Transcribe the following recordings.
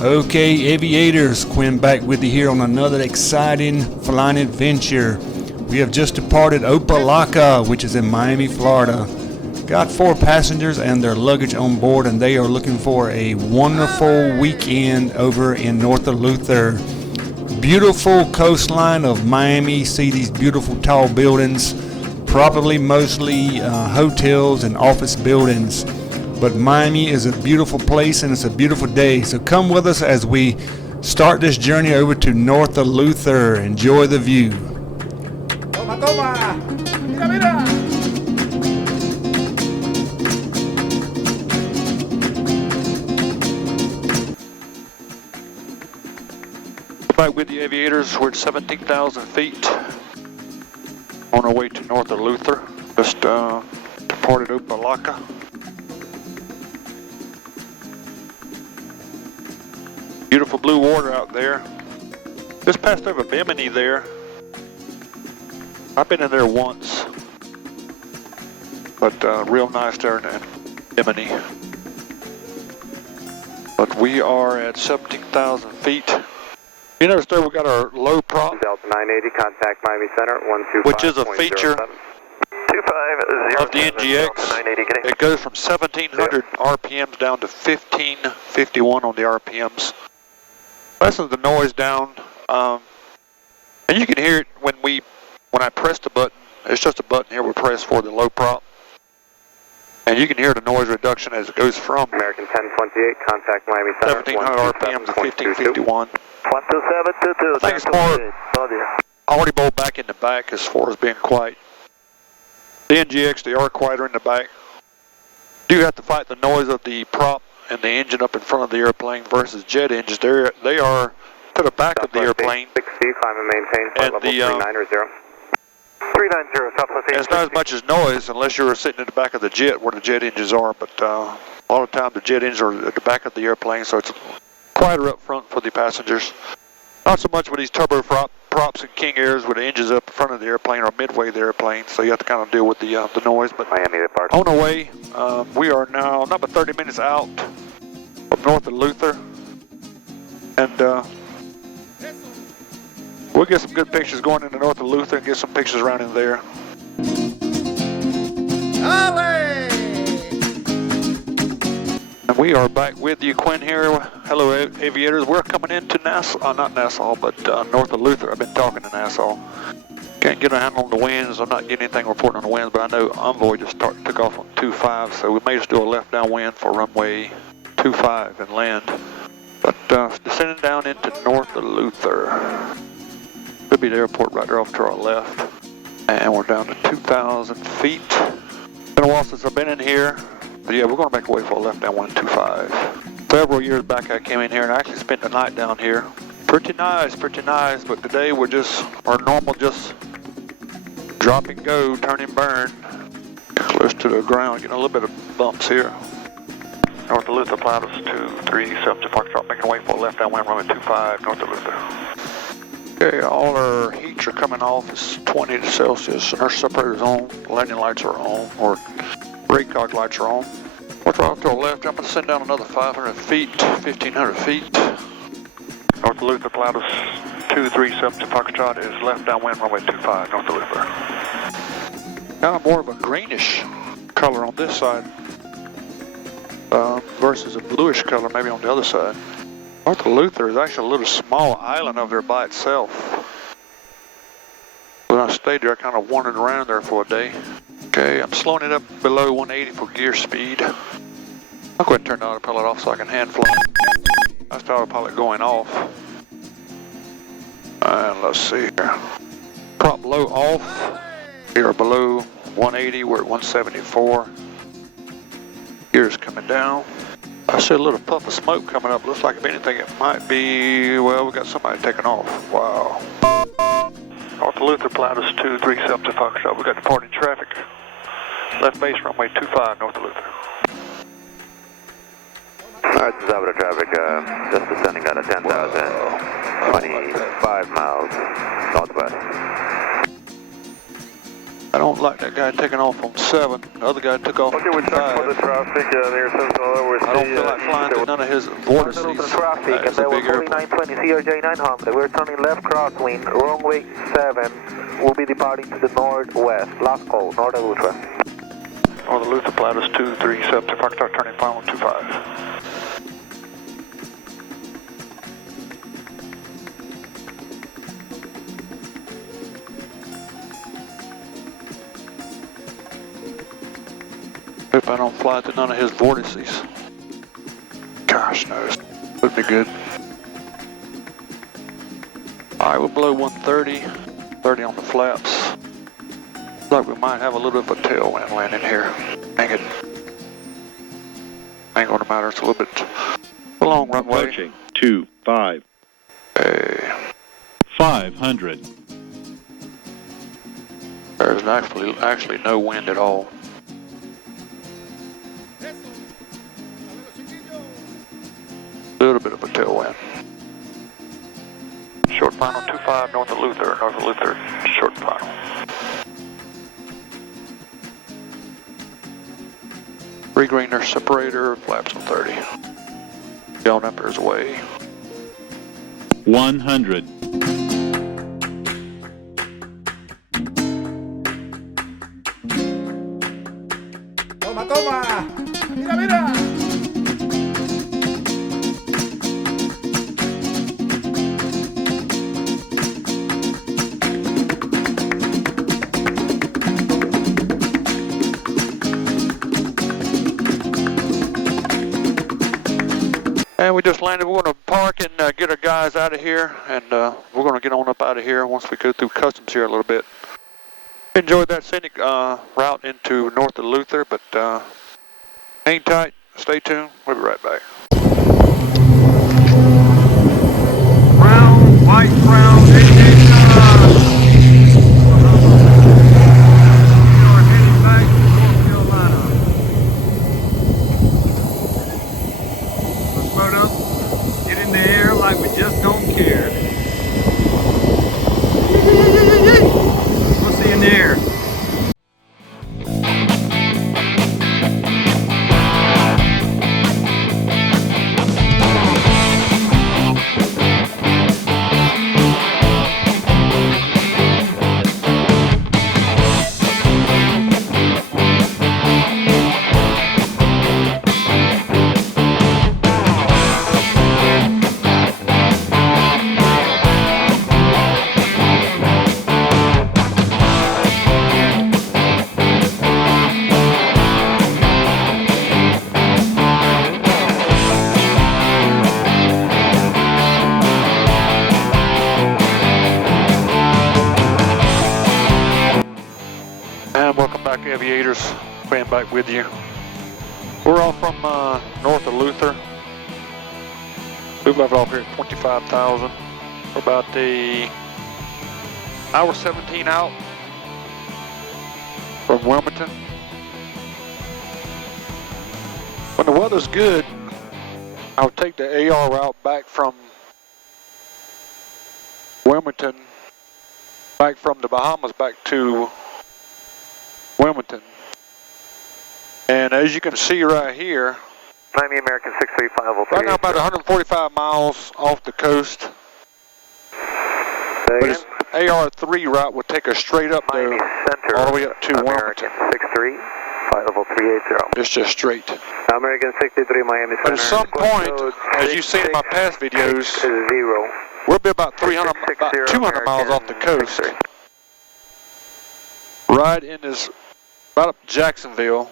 Okay, aviators, Quinn back with you here on another exciting flying adventure. We have just departed OPA LOCKA, which is in Miami, Florida. Got 4 passengers and their luggage on board, and they are looking for a wonderful weekend over in North Eleuthera. Beautiful coastline of Miami. See these beautiful tall buildings, probably mostly hotels and office buildings. But Miami is a beautiful place and it's a beautiful day. So come with us as we start this journey over to North Eleuthera. Enjoy the view. Toma, toma. Mira, mira. Back with the aviators. We're at 17,000 feet on our way to North Eleuthera. Just departed OPA LOCKA. Beautiful blue water out there. Just passed over Bimini there. I've been in there once, but real nice there in Bimini. But we are at 17,000 feet. You notice there we got our low prop, Delta 980, contact Miami Center, 125. which is a feature of the NGX. It goes from 1,700 RPMs down to 1,551 on the RPMs. Lessens the noise down, and you can hear it when I press the button. It's just a button here we press for the low prop, and you can hear the noise reduction as it goes from American 1028, contact Miami Center, 1,700 RPM to 1,551. 12722. I think it's more audible back in the back as far as being quiet. The NGX, they are quieter in the back. You have to fight the noise of the prop and the engine up in front of the airplane versus jet engines. They are to the back of the airplane. 60, climb and maintain, flight level 390. 390, Southwest 8. It's not as much as noise unless you're sitting in the back of the jet where the jet engines are, but a lot of times the jet engines are at the back of the airplane, so it's quieter up front for the passengers. Not so much with these turbo props and King Airs with the engines up in front of the airplane or midway of the airplane, so you have to kind of deal with the noise. But Miami depart. on our way, we are now not but 30 minutes out of North Eleuthera, and we'll get some good pictures going into North Eleuthera and get some pictures around in there. And we are back with you, Quinn here. Hello, aviators. We're coming into Nassau, not Nassau, but North Eleuthera. I've been talking to Nassau. Can't get a handle on the winds. I'm not getting anything reporting on the winds, but I know Envoy just took off on 25, so we may just do a left downwind for runway 25 and land. But descending down into North Eleuthera. Could be the airport right there off to our left. And we're down to 2,000 feet. Been a while since I've been in here. But yeah, we're going to make a way for a left down 125. Several years back I came in here and I actually spent the night down here. Pretty nice, but today we're just our normal just drop and go, turn and burn. Close to the ground, getting a little bit of bumps here. North Eleuthera, Pilatus 237 to Foxtrot, making a way for a left downwind runway 25, North Eleuthera. Okay, all our heats are coming off. It's 20 Celsius and our separator's on. Landing lights are on, or brake cog lights are on. Watch right off to our left. I'm going to send down another 500 feet, 1,500 feet. North Eleuthera, Pilatus 237 to Foxtrot is left downwind runway 25, North Eleuthera. Kind of more of a greenish color on this side versus a bluish color maybe on the other side. North Eleuthera is actually a little small island over there by itself. When I stayed there, I kind of wandered around there for a day. Okay, I'm slowing it up below 180 for gear speed. I'll go ahead and turn the autopilot off so I can hand fly. That's the autopilot going off. And let's see here. Prop low off. We are below 180, we're at 174. Gears coming down. I see a little puff of smoke coming up. Looks like if anything it might be, well, we got somebody taking off. Wow. North Eleuthera, Pilatus 237 to Foxtrot. We got departing traffic. Left base runway 25, North Eleuthera. Alright, this is Aviation traffic, just descending out of 10,000, 25 miles northwest. I don't like that guy taking off on 7. The other guy took off Okay, on we're checking for the 5. traffic near Central. I don't feel like flying through none of his vortices. Traffic, That is a big airplane. 920 CRJ 900. We're turning left crosswind, runway 7. We'll be departing to the northwest. Last call, North Eleuthera. North Eleuthera, Pilatus 237, Foxtrot turning final 25. Hope I don't fly through none of his vortices. Gosh knows. Would be good. Alright, we'll blow 130. 30 on the flaps. Looks like we might have a little bit of a tailwind landing here. Dang it. Ain't gonna matter, it's a little bit a long runway. Approaching 25. Hey. 500. There's actually no wind at all. A little bit of a tailwind. Short final 25, North Eleuthera, North Eleuthera, short final. Regreener separator, flaps on 30. Down up his way. 100. Toma, toma. Mira, mira. And we just landed. We're going to park and get our guys out of here, and we're going to get on up out of here once we go through customs here a little bit. Enjoyed that scenic route into North Eleuthera, but hang tight, stay tuned, we'll be right back. Brown, white, brown, aviation. We are heading back to North Carolina. Let's load up, get in the air like we just don't care. We'll see you in the air. And welcome back, aviators. Staying back with you. We're off from North Eleuthera. We've left off here at 25,000. We're about the hour 17 out from Wilmington. When the weather's good, I'll take the AR route back from Wilmington, back from the Bahamas back to Wilmington. And as you can see right here, Miami American 63503. right now about 145 miles off the coast. But it's AR3 route will take us straight up there, Miami Center, all the way up to American Wilmington. 6350380. It's just straight. American 63 Miami But Center. at some point, as you've seen in my past videos, 60. we'll be about 200 miles off the coast. Right in this, right up Jacksonville.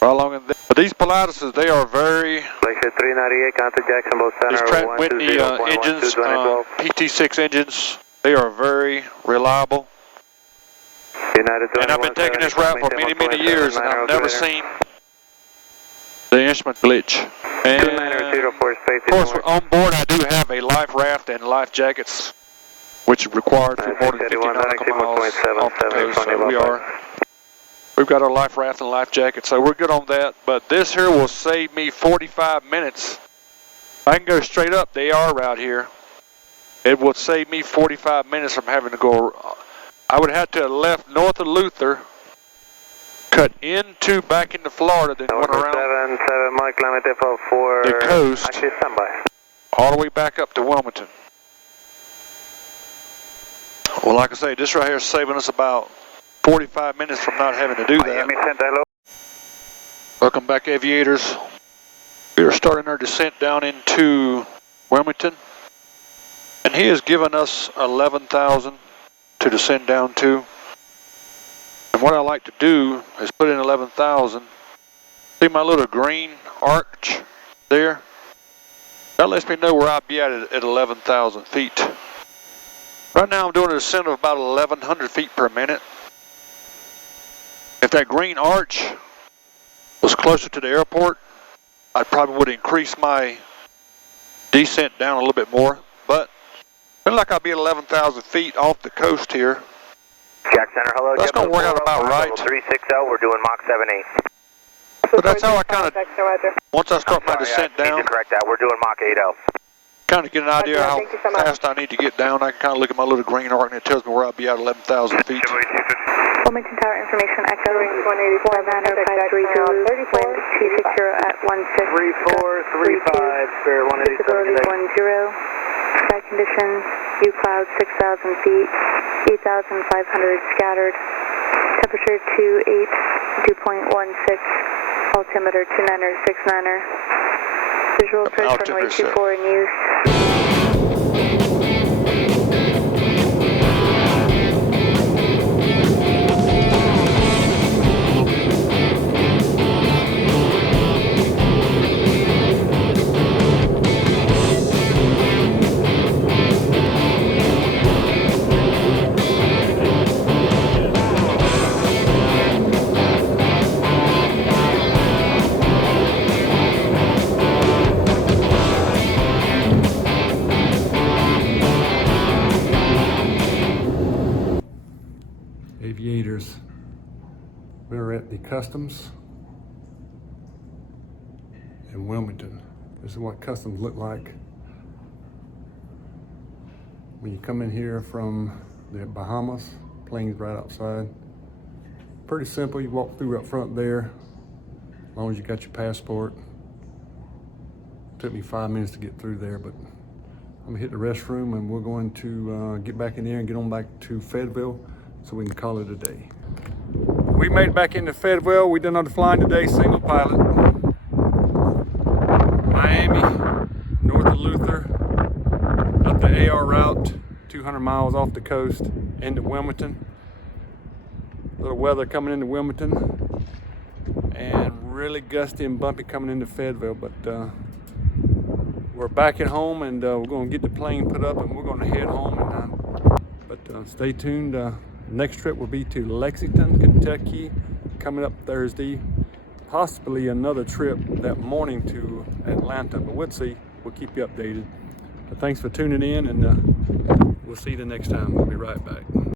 Right along in there. But these Pilatuses, they are very, Glacier 398, contact Jacksonville these Center. Pratt & Whitney engines, PT6 engines, they are very reliable. United And I've been taking this route for many, many years, and I've never seen the instrument glitch. And of course, on board I do have a life raft and life jackets, which is required for more than 50 nautical miles off the coast. So we've got our life raft and life jacket, so we're good on that. But this here will save me 45 minutes. I can go straight up the AR route here. It will save me 45 minutes from having to go I would have to have left North Eleuthera, cut back into Florida, then went around 77 Mike, climate info for the coast, active standby. all the way back up to Wilmington. Well, like I say, this right here is saving us about 45 minutes from not having to do that. Miami Center, hello. Welcome back, aviators. We are starting our descent down into Wilmington, and he has given us 11,000 to descend down to. And what I like to do is put in 11,000. See my little green arch there? That lets me know where I'll be at 11,000 feet. Right now I'm doing a descent of about 1,100 feet per minute. If that green arch was closer to the airport, I probably would increase my descent down a little bit more, but looks like I'll be at 11,000 feet off the coast here. Jack Center, hello. That's going to work out about right. 360, we're doing Mach 78. But that's how I kind of, once I start my descent I need down, to correct that, we're doing Mach 80. kind of get an idea how fast I need to get down. I can kind of look at my little green arc and it tells me where I'll be at 11,000 feet. Wilmington Tower information, echo 180, wind 260 at 16. 3435, Spirit 187. Visibility 10. Sky conditions, view cloud 6,000 feet, 8,500 scattered. Temperature 28, dew point 16. Altimeter 2969er. Visual approach runway 24 in use. Aviators, we're at the customs in Wilmington. This is what customs look like when you come in here from the Bahamas. Plane's right outside. Pretty simple. You walk through up front there, as long as you got your passport. Took me 5 minutes to get through there, but I'm gonna hit the restroom and we're going to get back in there and get on back to Fayetteville so we can call it a day. We made it back into Fayetteville. We did another flying today, single pilot. Miami, North Eleuthera, up the AR route, 200 miles off the coast, into Wilmington. A little weather coming into Wilmington, and really gusty and bumpy coming into Fayetteville, but we're back at home, and we're gonna get the plane put up and we're gonna head home. But stay tuned. Next trip will be to Lexington, Kentucky, coming up Thursday. Possibly another trip that morning to Atlanta, but we'll see. We'll keep you updated. But thanks for tuning in, and we'll see you the next time. We'll be right back.